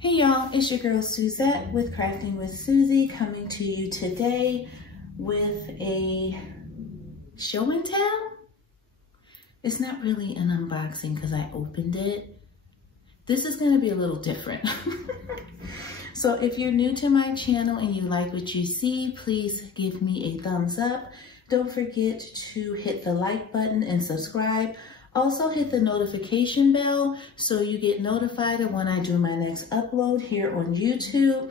Hey y'all, it's your girl Suzette with Crafting with Susie, coming to you today with a show and tell. It's not really an unboxing because I opened it. This is going to be a little different. So if you're new to my channel and you like what you see, please give me a thumbs up. Don't forget to hit the like button and subscribe. Also hit the notification bell so you get notified of when I do my next upload here on YouTube.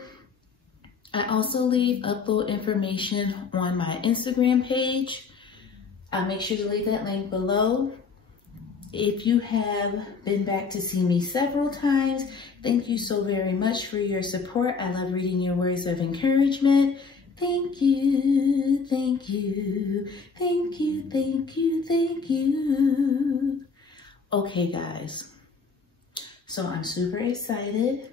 I also leave upload information on my Instagram page. I'll make sure to leave that link below. If you have been back to see me several times, thank you so very much for your support. I love reading your words of encouragement. Thank you, thank you, thank you, thank you, thank you. Okay, guys, so I'm super excited.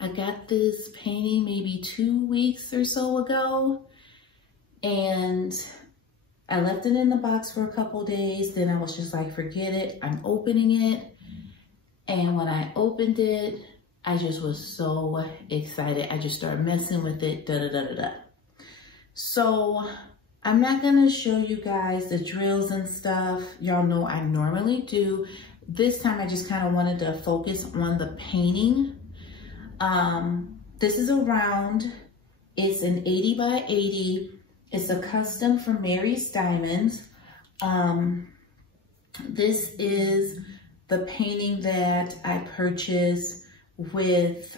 I got this painting maybe 2 weeks or so ago, and I left it in the box for a couple days. Then I was just like, forget it, I'm opening it. And when I opened it, I just was so excited. I just started messing with it, So I'm not gonna show you guys the drills and stuff. Y'all know I normally do. This time I just kind of wanted to focus on the painting. This is a round. It's an 80 by 80. It's a custom from Mary's Diamonds. This is the painting that I purchased with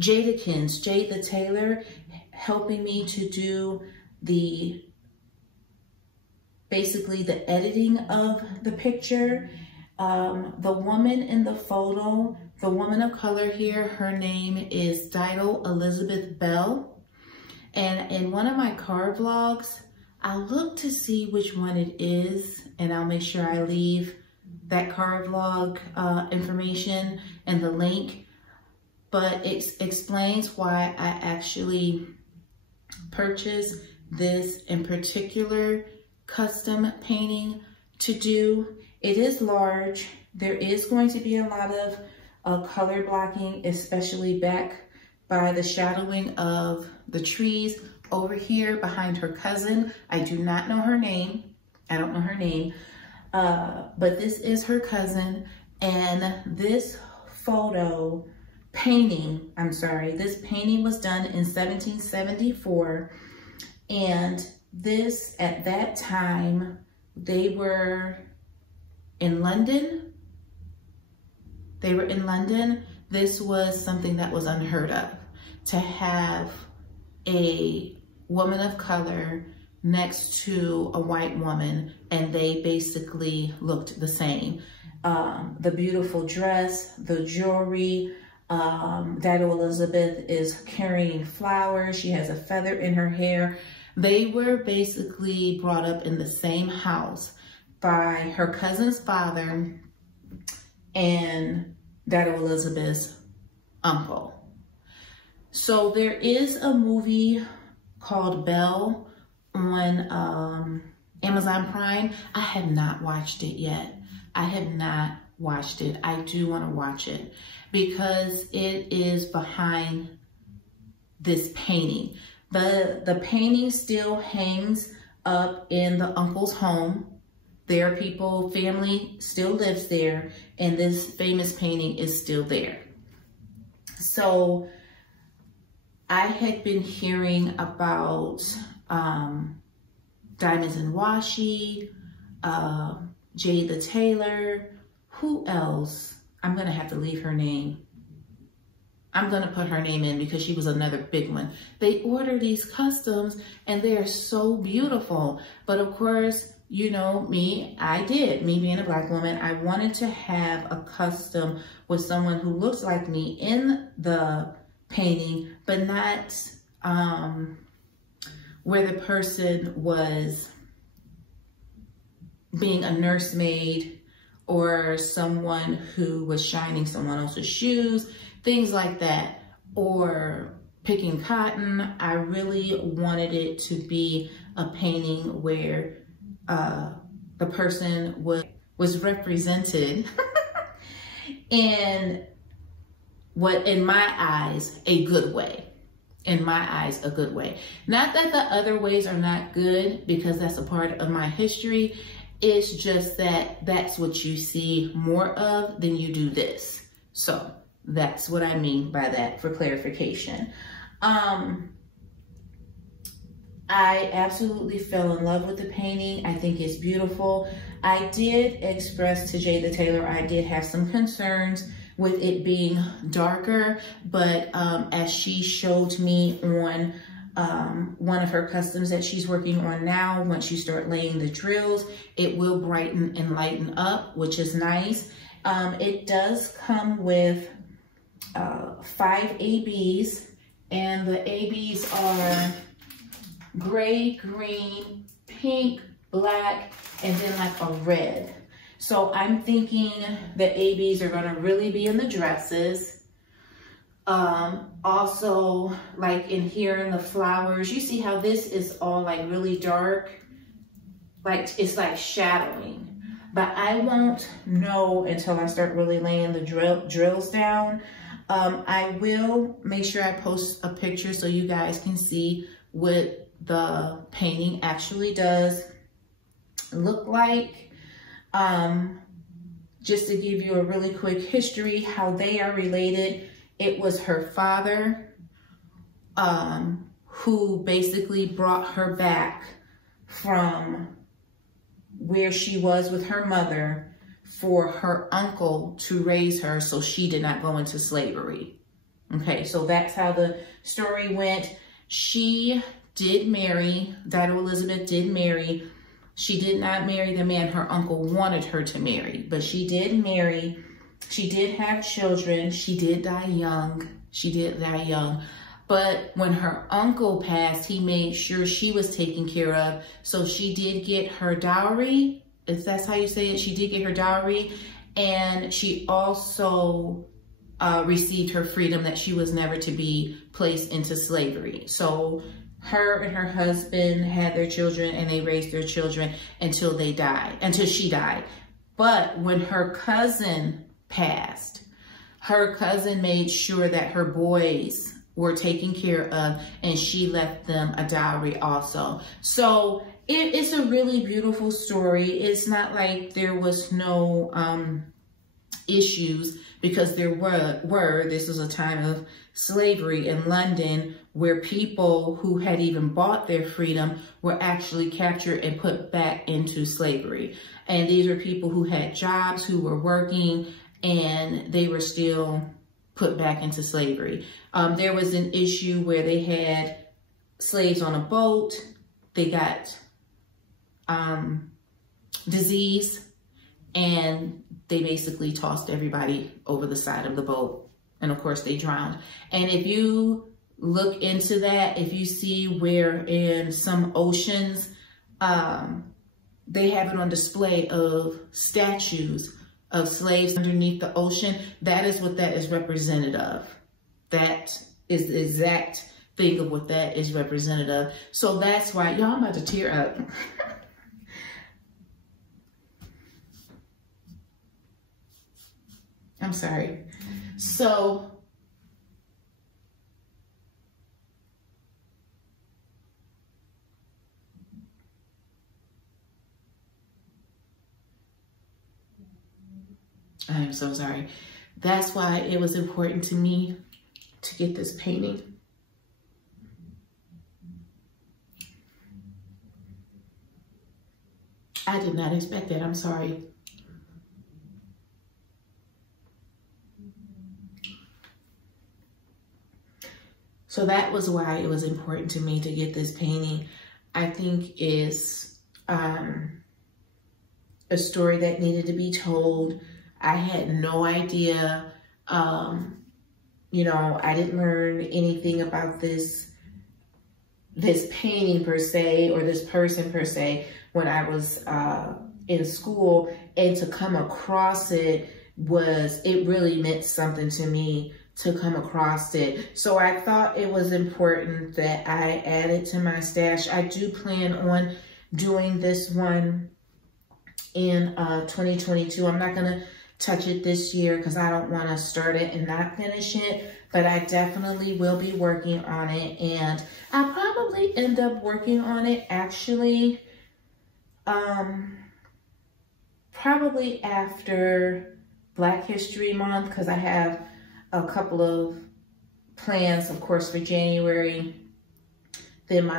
Jade the tailor, helping me to do basically the editing of the picture. The woman in the photo, the woman of color here, her name is Dido Elizabeth Bell. And in one of my car vlogs, I'll look to see which one it is, and I'll make sure I leave that car vlog information and the link. But it explains why I actually purchased this in particular custom painting to do. It is large. There is going to be a lot of color blocking, especially back by the shadowing of the trees over here behind her cousin. I do not know her name. I don't know her name. But this is her cousin, and this painting was done in 1774, and this, at that time, they were in London. This was something that was unheard of, to have a woman of color next to a white woman, and they basically looked the same. The beautiful dress, the jewelry, Dido Elizabeth is carrying flowers. She has a feather in her hair. They were basically brought up in the same house by her cousin's father and Dido Elizabeth's uncle. So there is a movie called Belle on Amazon Prime. I have not watched it yet. I have not watched it. I do want to watch it because it is behind this painting. The painting still hangs up in the uncle's home. There are people, family still lives there, and this famous painting is still there. So I had been hearing about Diamonds and Washi, Jade the tailor. Who else? I'm gonna have to leave her name. I'm gonna put her name in because she was another big one. They order these customs and they are so beautiful. But of course, you know me being a Black woman, I wanted to have a custom with someone who looks like me in the painting, but not where the person was being a nursemaid or someone who was shining someone else's shoes, things like that, or picking cotton. I really wanted it to be a painting where the person would was represented in what, in my eyes, a good way. In my eyes, a good way. Not that the other ways are not good, because that's a part of my history. It's just that that's what you see more of than you do this. So that's what I mean by that, for clarification. I absolutely fell in love with the painting. I think it's beautiful. I did express to Jay the tailor, I did have some concerns with it being darker, but as she showed me on one of her customs that she's working on now, once you start laying the drills, it will brighten and lighten up, which is nice. It does come with 5 ABs, and the ABs are gray, green, pink, black, and then like a red. So I'm thinking the ABs are gonna really be in the dresses. Also, like in here in the flowers, you see how this is all like really dark? Like it's like shadowing. But I won't know until I start really laying the drills down. I will make sure I post a picture so you guys can see what the painting actually does look like. Just to give you a really quick history, how they are related. It was her father who basically brought her back from where she was with her mother for her uncle to raise her so she did not go into slavery. Okay, so that's how the story went. She did marry, Dido Elizabeth did marry. She did not marry the man her uncle wanted her to marry, but she did marry. She did have children. She did die young. She did die young. But when her uncle passed, he made sure she was taken care of. So she did get her dowry. If that's how you say it, she did get her dowry. And she also received her freedom, that she was never to be placed into slavery. So her and her husband had their children, and they raised their children until they died, until she died. But when her cousin passed, her cousin made sure that her boys were taken care of, and she left them a dowry also. So it's a really beautiful story. It's not like there was no issues, because there were. This was a time of slavery in London, where people who had even bought their freedom were actually captured and put back into slavery. And these were people who had jobs, who were working, and they were still put back into slavery. There was an issue where they had slaves on a boat. They got disease, and they basically tossed everybody over the side of the boat. And of course they drowned. And if you look into that, if you see where in some oceans, they have it on display of statues of slaves underneath the ocean, that is what that is representative of. That is the exact thing of what that is representative of. So that's why, y'all, I'm about to tear up. I'm sorry. So I am so sorry. That's why it was important to me to get this painting. I did not expect that. I'm sorry. So that was why it was important to me to get this painting. I think is a story that needed to be told. I had no idea, you know, I didn't learn anything about this painting per se, or this person per se, when I was in school. And to come across it really meant something to me, to come across it. So I thought it was important that I add it to my stash. I do plan on doing this one in 2022. I'm not gonna touch it this year because I don't want to start it and not finish it, but I definitely will be working on it, and I'll probably end up working on it actually probably after Black History Month, because I have a couple of plans, of course, for January, then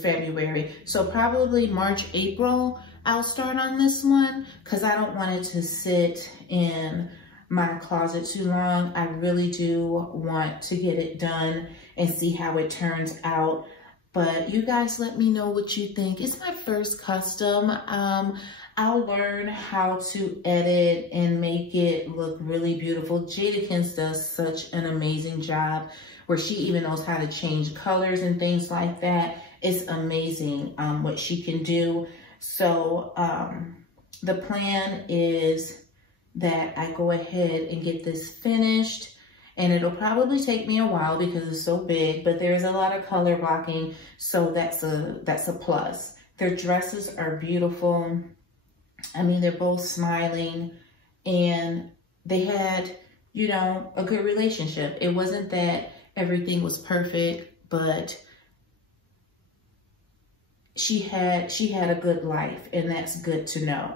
February. So probably March, April, I'll start on this one because I don't want it to sit in my closet too long. I really do want to get it done and see how it turns out. But you guys let me know what you think. It's my first custom. I'll learn how to edit and make it look really beautiful. Jadakins does such an amazing job where she even knows how to change colors and things like that. It's amazing what she can do. So the plan is that I go ahead and get this finished, and it'll probably take me a while because it's so big, but there's a lot of color blocking, so that's a plus. Their dresses are beautiful. I mean, they're both smiling, and they had, you know, a good relationship. It wasn't that everything was perfect, but she had a good life, and that's good to know.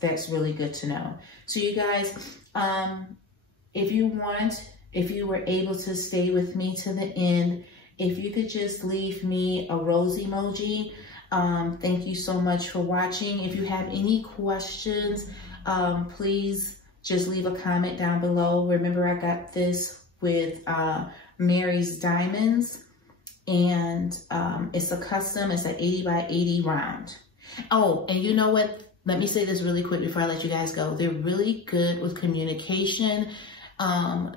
That's really good to know. So you guys, if you were able to stay with me to the end, if you could just leave me a rose emoji. Thank you so much for watching. If you have any questions, please just leave a comment down below. Remember, I got this with Mary's Diamonds, and it's a custom. It's an 80 by 80 round. Oh, and you know what? Let me say this really quick before I let you guys go. They're really good with communication.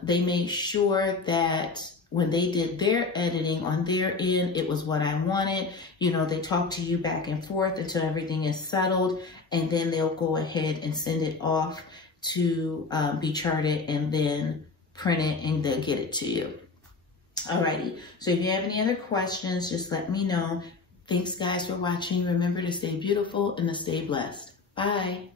They made sure that when they did their editing on their end, it was what I wanted. You know, they talk to you back and forth until everything is settled, and then they'll go ahead and send it off to be charted and then print it, and they'll get it to you. Alrighty, so if you have any other questions, just let me know. Thanks guys for watching. Remember to stay beautiful and to stay blessed. Bye.